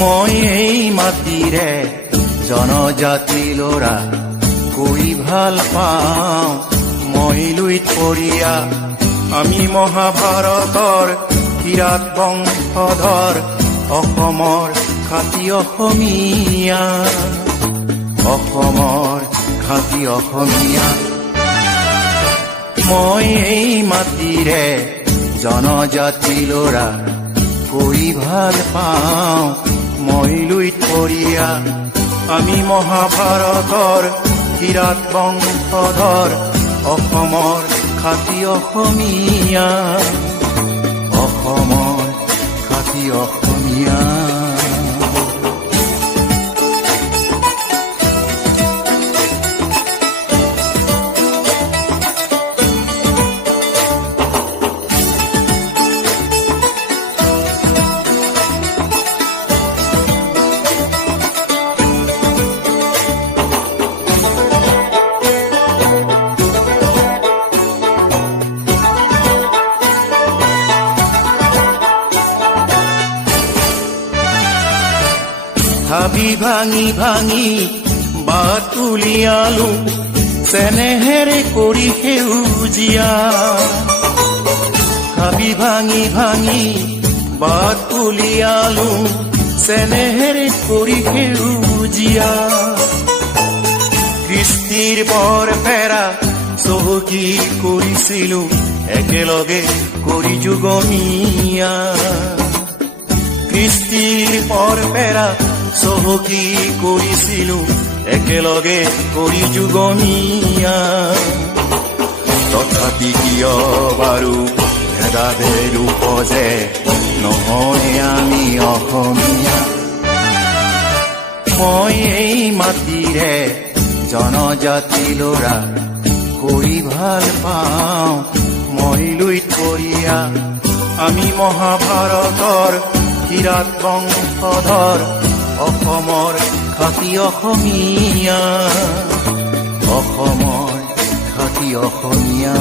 মই এই মাটিৰে জনজাতি ল'ৰা কৈ ভাল পাওঁ মই লুইত পৰিয়া আমি মহাভাৰতৰ কিৰাত বংশধৰ অসমৰ খাতি অসমীয়া অসমৰ খাতি অসমীয়া মই এই মাটিৰে জনজাতি ল'ৰা কৈ ভাল পাওঁ মই লুইত পৰিয়া আমি মহাভাৰতৰ কিৰাত বংশধৰ অসমৰ খাতি অসমীয়া অসমৰ খাতি অসমীয়া হাবি ভাঙি ভাঙি বাট উলিয়ালো চেনেহেৰে কৰি সেউজীয়া হাবি ভাঙি ভাঙি বাট উলিয়ালো চেনেহেৰে কৰি সেউজীয়া কৃষ্টিৰ বৰপেৰা চহকী কৰিছিলো একেলগে কৰি যুগমীয়া কৃষ্টিৰ বৰপেৰা চহকী কৰিছিলো একেলগে কৰি যুগমীয়া তথাপি কিয় বাৰু ভেদাভেদ উপজে নহয় আমি অসমীয়া মই এই মাটিৰে জনজাতি ল'ৰা কৈ ভাল পাওঁ মই লুইত পৰিয়া আমি মহাভাৰতৰ কিৰাত বংশধৰ অসমৰ খাতি অসমীয়া অসমৰ খাতি অসমীয়া